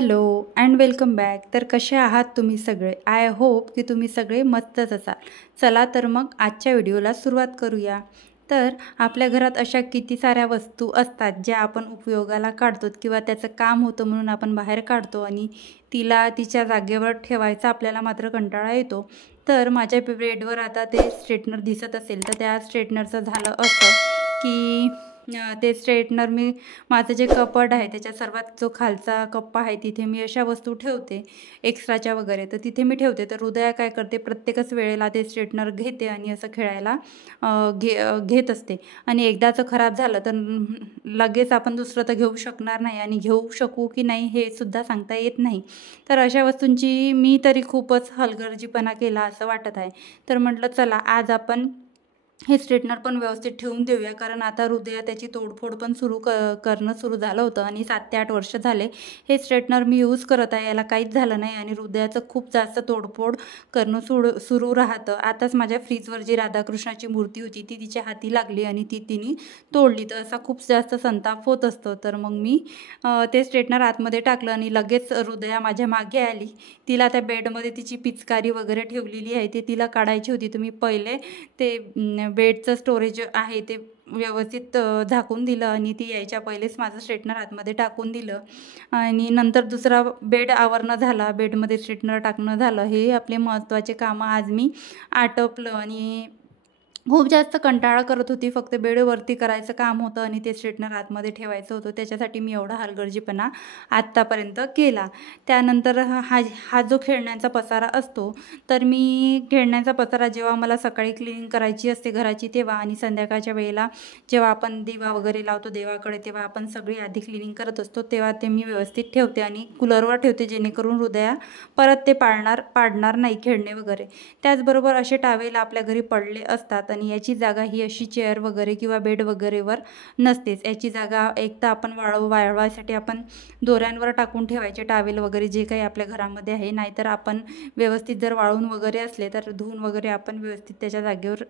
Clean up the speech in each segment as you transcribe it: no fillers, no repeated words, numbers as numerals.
Hello and welcome back. तर कसे आहात तुम्ही सगळे? आय होप की तुम्ही सगळे मस्तच असाल. चला तर मग आजच्या व्हिडिओला सुरुवात करूया. तर आपल्या घरात अशा किती साऱ्या वस्तू असतात ज्या आपण उपयोगाला काढतो किंवा त्याचं काम होतं म्हणून आपण बाहेर काढतो आणि तिला तिच्या जागेवर ठेवायचा आपल्याला मात्र कंटाळा येतो. तर माझ्या बेडवर आता ते स्ट्रेटनर दिसत असेल तर त्या स्ट्रेटनरचं झालं असं की ते स्ट्रेटनर मी माझं जे कपाट आहे त्याच्या सर्वात जो खालचा कप्पा आहे तिथे मी अशा वस्तू ठेवते एक्स्ट्राच्या वगैरे, तर तिथे मी ठेवते. तर हृदया काय करते, प्रत्येकच वेळेला ते स्ट्रेटनर घेते आणि असं खेळायला घेत असते. आणि एकदाचं खराब झालं तर लगेच आपण दुसरं तर घेऊ शकणार नाही आणि घेऊ शकू की नाही हे सुद्धा सांगता येत नाही. तर अशा वस्तूंची मी तरी खूपच हलगर्जीपणा केला असं वाटत आहे. तर म्हटलं चला आज आपण हे स्ट्रेटनर पण व्यवस्थित ठेवून देऊया, कारण आता हृदया त्याची तोडफोड पण करणं सुरू झालं होतं आणि 7 ते 8 वर्ष झाले हे स्ट्रेटनर मी यूज करत आहे. याला काहीच झालं नाही आणि हृदयाचं खूप जास्त तोडफोड करणं सुरू राहतं. आताच माझ्या फ्रीजवर जी राधाकृष्णाची मूर्ती होती ती तिच्या हाती लागली आणि तिने तोडली, तर असा खूप जास्त संताप होत असतो. तर मग मी ते स्ट्रेटनर आतमध्ये टाकलं आणि लगेच हृदया माझ्या मागे आली. तिला त्या बेडमध्ये तिची पिचकारी वगैरे ठेवलेली आहे ते तिला काढायची होती. तर मी पहिले ते बेडचं स्टोरेज आहे ते व्यवस्थित झाकून दिलं आणि ती यायच्या पहिलेच माझं स्ट्रेटनर आतमध्ये टाकून दिलं. आणि नंतर दुसरा बेड आवरणं झाला, बेडमध्ये स्ट्रेटनर टाकणं झालं. हे आपले महत्त्वाचे कामं आज मी आटोपलं आणि खूप जास्त कंटाळा करत होती. फक्त बेडवरती करायचं काम होतं आणि ते स्ट्रेटनर आतमध्ये ठेवायचं होतं. त्याच्यासाठी मी एवढा हलगर्जीपणा आत्तापर्यंत केला. त्यानंतर हा हा जो खेळण्याचा पसारा असतो, तर मी खेळण्याचा पसारा जेव्हा मला सकाळी क्लिनिंग करायची असते घराची तेव्हा आणि संध्याकाळच्या वेळेला जेव्हा आपण दिवा वगैरे लावतो देवाकडे तेव्हा आपण सगळी आधी क्लिनिंग करत असतो तेव्हा ते मी व्यवस्थित ठेवते आणि कूलरवर ठेवते, जेणेकरून हृदया परत ते पाडणार नाही खेळणे वगैरे. त्याचबरोबर असे टावेल आपल्या घरी पडले असतात आणि याची जागा ही अशी चेअर वगैरे किंवा बेड वगैरेवर नसतेच. याची जागा एक तर आपण वाळवायसाठी आपण दोऱ्यांवर टाकून ठेवायचे टावेल वगैरे जे काही आपल्या घरामध्ये आहे, नाहीतर आपण व्यवस्थित जर वाळून वगैरे असले तर धुवून वगैरे आपण व्यवस्थित त्याच्या जागेवर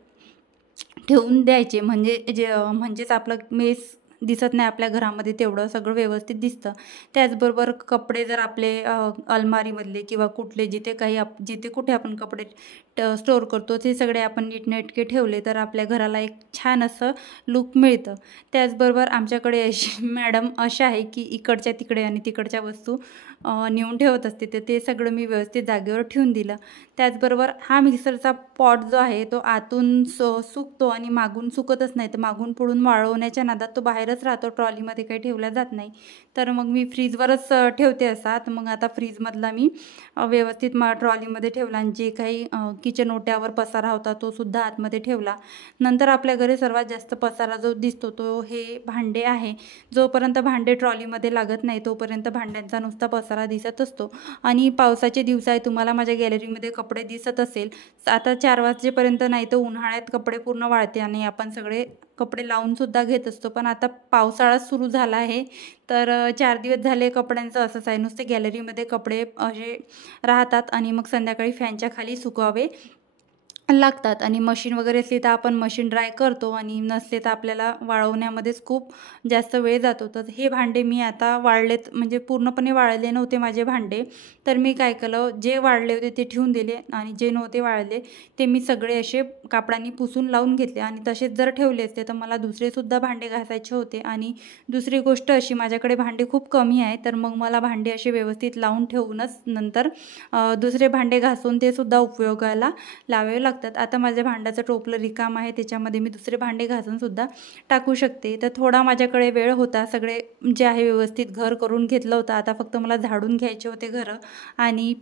ठेवून द्यायचे. म्हणजेच आपलं मेस दिसत नाही आपल्या घरामध्ये, तेवढं सगळं व्यवस्थित दिसतं. त्याचबरोबर कपडे जर आपले अलमारीमधले किंवा कुठले जिथे कुठे आपण कपडे स्टोअर करतो ते सगळे आपण नीटनेटके ठेवले तर आपल्या घराला एक छान असं लुक मिळतं. त्याचबरोबर आमच्याकडे अशी मॅडम अशा आहे की इकडच्या तिकडे आणि तिकडच्या वस्तू नेऊन ठेवत असते, तर ते सगळं मी व्यवस्थित जागेवर ठेवून दिलं. त्याचबरोबर हा मिक्सरचा पॉट जो आहे तो आतून सुकतो आणि मागून सुकतच नाही, तर मागून पुढून वाळवण्याच्या नादात तो बाहेरच राहतो, ट्रॉलीमध्ये काही ठेवला जात नाही. तर मग मी फ्रीजवरच ठेवते असा. तर मग आता फ्रीजमधला मी व्यवस्थित ट्रॉलीमध्ये ठेवला आणि जे काही किचन ओट्यावर पसारा होता तो सुद्धा आतमध्ये ठेवला. नंतर आपल्या घरी सर्वात जास्त पसारा जो दिसतो तो हे भांडे आहे. जोपर्यंत भांडे ट्रॉलीमध्ये लागत नाही तोपर्यंत भांड्यांचा नुसता पसारा दिसत असतो. आणि पावसाचे दिवस आहे, तुम्हाला माझ्या गॅलरीमध्ये कपडे दिसत असेल. आता 4 वाजेपर्यंत नाही तर उन्हाळ्यात कपडे पूर्ण वाळते आणि आपण सगळे कपडे लावून सुद्धा घेत असतो. पण आता पावसाळा सुरू झाला आहे तर 4 दिवस झाले कपड्यांचं असंच आहे, नुसते गॅलरीमध्ये कपडे असे राहतात आणि मग संध्याकाळी फॅनच्या खाली सुकवावे लागतात. आणि मशीन वगैरे असली तर आपण मशीन ड्राय करतो आणि नसले तर आपल्याला वाळवण्यामध्येच खूप जास्त वेळ जातो. तर हे भांडे मी आता वाळलेत, म्हणजे पूर्णपणे वाळले नव्हते माझे भांडे. तर मी काय केलं, जे वाळले होते ते ठेवून दिले आणि जे नव्हते वाळले ते मी सगळे असे कापडाने पुसून लावून घेतले. आणि तसेच जर ठेवले असते तर मला दुसरेसुद्धा भांडे घासायचे होते. आणि दुसरी गोष्ट अशी, माझ्याकडे भांडे खूप कमी आहे, तर मग मला भांडे असे व्यवस्थित लावून ठेवूनच नंतर दुसरे भांडे घासून ते सुद्धा उपयोगाला लावावे लागतात. आता माझ्या भांड्याचं टोपलं रिकाम आहे, त्याच्यामध्ये मी दुसरे भांडे घासून सुद्धा टाकू शकते. तर थोडा माझ्याकडे वेळ होता, सगळे जे आहे व्यवस्थित घर करून घेतलं होतं. आता फक्त मला झाडून घ्यायचे होते घरं आणि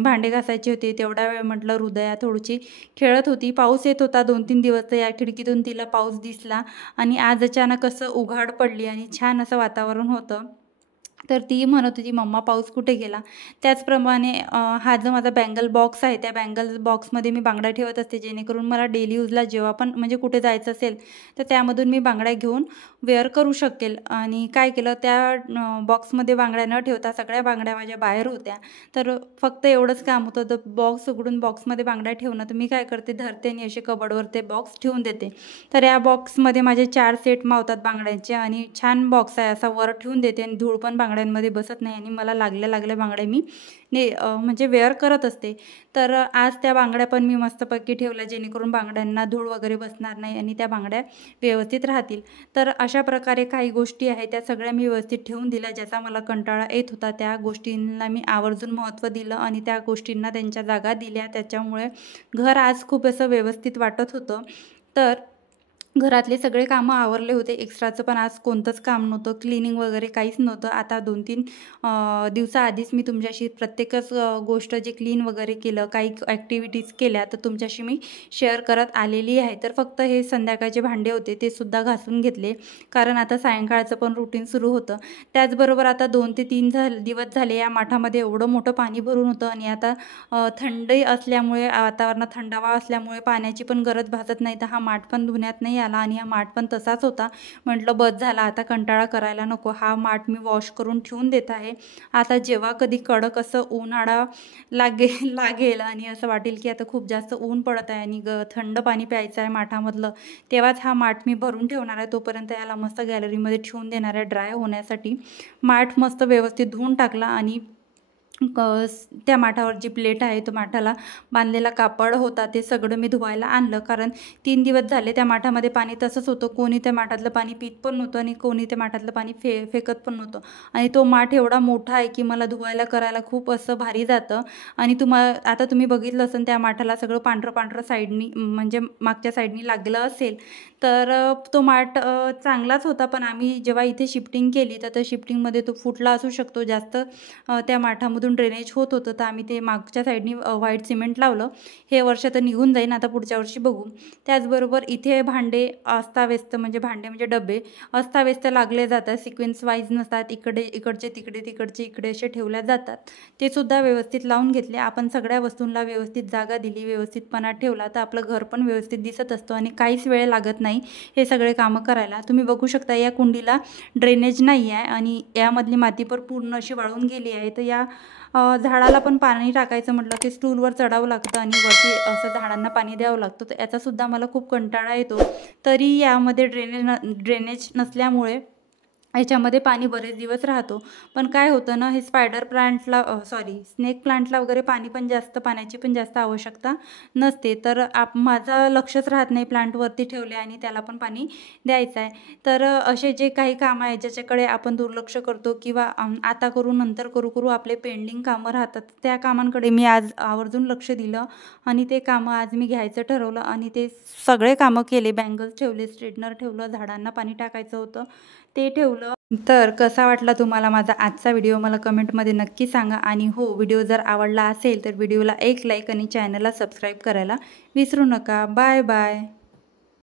भांडे घासायचे होते. तेवढा वेळ म्हटलं हृदया थोडीशी खेळत होती. पाऊस येत होता 2-3 दिवस, तर या खिडकीतून तिला पाऊस दिसला आणि आज अचानक असं उघाड पडली आणि छान असं वातावरण होतं. तर ती म्हणत होती मम्मा पाऊस कुठे गेला. त्याचप्रमाणे हा जो माझा बँगल बॉक्स आहे त्या बँगल बॉक्समध्ये मी बांगड्या ठेवत असते, जेणेकरून मला डेली यूजला जेव्हा पण म्हणजे कुठे जायचं असेल तर त्यामधून मी बांगड्या घेऊन वेअर करू शकेल. आणि काय केलं, त्या बॉक्समध्ये बांगड्या न ठेवता सगळ्या बांगड्या माझ्या बाहेर होत्या. तर फक्त एवढंच काम होतं, तर बॉक्स उघडून बॉक्समध्ये बांगड्या ठेवणं. तर मी काय करते, धरते आणि असे कबडवर ते बॉक्स ठेवून देते. तर या बॉक्समध्ये माझे 4 सेट मावतात बांगड्यांचे आणि छान बॉक्स आहे असा, वर ठेवून देते आणि धूळ पण बांगड्यांमध्ये बसत नाही आणि मला लागल्या बांगड्या मी म्हणजे वेअर करत असते। तर आज त्या बांगड्या पण मी मस्तपैकी ठेवल्या, जेणेकरून बांगड्यांना धूळ वगैरे बसणार नाही आणि त्या बांगड्या व्यवस्थित राहतील। तर अशा प्रकारे काही गोष्टी आहेत त्या सगळ्या मी व्यवस्थित ठेवून दिल्या। ज्याचा मला कंटाळा येत होता त्या गोष्टींना मी आवर्जून महत्त्व दिलं आणि त्या गोष्टींना त्यांच्या जागा दिल्या। त्याच्यामुळे घर आज खूप असं व्यवस्थित वाटत होतं। तर घरातले सगळे कामं आवरले होते, एक्स्ट्राचं पण आज कोणतंच काम नव्हतं, क्लिनिंग वगैरे काहीच नव्हतं। आता 2-3 दिवसाआधीच मी तुमच्याशी प्रत्येकच गोष्ट जे क्लीन वगैरे केलं, काही ॲक्टिव्हिटीज केल्या तर तुमच्याशी मी शेअर करत आलेली आहे। तर फक्त हे संध्याकाळचे भांडे होते ते सुद्धा घासून घेतले, कारण आता सायंकाळचं पण रुटीन सुरू होतं। त्याचबरोबर आता 2 ते 3 दिवस झाले या माठामध्ये एवढं मोठं पाणी भरून होतं आणि आता थंडी असल्यामुळे, वातावरणात थंडावा असल्यामुळे पाण्याची पण गरज भासत नाही। तर हा माठ पण धुण्यात नाही आला आणि हा माठ पण तसाच होता। म्हटलं बस झाला, आता कंटाळा करायला नको, हा माठ मी वॉश करून ठेवून देत आहे। आता जेव्हा कधी कडक असं उन्हाळा लागेल आणि असं वाटेल की आता खूप जास्त ऊन पडत आहे आणि थंड पाणी प्यायचं आहे माठामधलं, तेव्हाच हा माठ मी भरून ठेवणार आहे। तोपर्यंत याला मस्त गॅलरीमध्ये ठेवून देणार आहे ड्राय होण्यासाठी। माठ मस्त व्यवस्थित धुवून टाकला आणि त्या माठावर जी प्लेट आहे, तो माठाला बांधलेला कापड होता ते सगळं मी धुवायला आणलं, कारण 3 दिवस झाले त्या माठामध्ये पाणी तसंच होतं। कोणी त्या माठातलं पाणी पित पण नव्हतं आणि कोणी त्या माठातलं पाणी फेकत पण नव्हतं आणि तो माठ एवढा मोठा आहे की मला धुवायला करायला खूप असं भारी जातं। आणि आता तुम्ही बघितलं असेल त्या माठाला सगळं पांढरं साईडनी, म्हणजे मागच्या साईडनी लागलं असेल। तर तो माठ चांगलाच होता, पण आम्ही जेव्हा इथे शिफ्टिंग केली तर त्या शिफ्टिंगमध्ये तो फुटला असू शकतो, जास्त त्या माठामधून ड्रेनेज होत होतं। तर आम्ही ते मागच्या साईडनी व्हाईट सिमेंट लावलं। हे वर्ष तर निघून जाईन, आता पुढच्या वर्षी बघू। त्याचबरोबर इथे भांडे अस्ताव्यस्त, म्हणजे डबे अस्ताव्यस्त लागले जातात, सिक्वेन्स वाईज नसतात, इकडचे तिकडे, तिकडचे इकडे असे ठेवल्या जातात। ते सुद्धा व्यवस्थित लावून घेतले। आपण सगळ्या वस्तूंना व्यवस्थित जागा दिली, व्यवस्थितपणा ठेवला तर आपलं घर पण व्यवस्थित दिसत असतं आणि काहीच वेळ लागत नाही हे सगळे कामं करायला। तुम्ही बघू शकता या कुंडीला ड्रेनेज नाही आहे आणि यामधली माती पण पूर्ण अशी वाळून गेली आहे। तर या झाडाला पण पाणी टाकायचं म्हटलं की स्टूलवर चढावं लागतं आणि वरती असं झाडांना पाणी द्यावं लागतं। तर याचासुद्धा मला खूप कंटाळा येतो। तरी यामध्ये ड्रेनेज नसल्यामुळे याच्यामध्ये पाणी बरेच दिवस राहतो। पण काय होतं ना, हे स्नेक प्लांटला वगैरे पाण्याची पण जास्त आवश्यकता नसते। तर माझं लक्षच राहत नाही, प्लांटवरती ठेवले आणि त्याला पण पाणी द्यायचं आहे। तर असे जे काही कामं आहेत ज्याच्याकडे आपण दुर्लक्ष करतो किंवा आता करू नंतर करू आपले पेंडिंग कामं राहतात, त्या कामांकडे मी आज आवर्जून लक्ष दिलं आणि ते कामं आज मी घ्यायचं ठरवलं आणि ते सगळे कामं केले। बँगल्स ठेवले, स्ट्रेटनर ठेवलं, झाडांना पाणी टाकायचं होतं ते ठेवलं। तर कसा वाटला तुम्हाला माझा आजचा व्हिडिओ मला कमेंटमध्ये नक्की सांगा आणि हो, व्हिडिओ जर आवडला असेल तर व्हिडिओला एक लाईक आणि चॅनलला सबस्क्राईब करायला विसरू नका। Bye bye.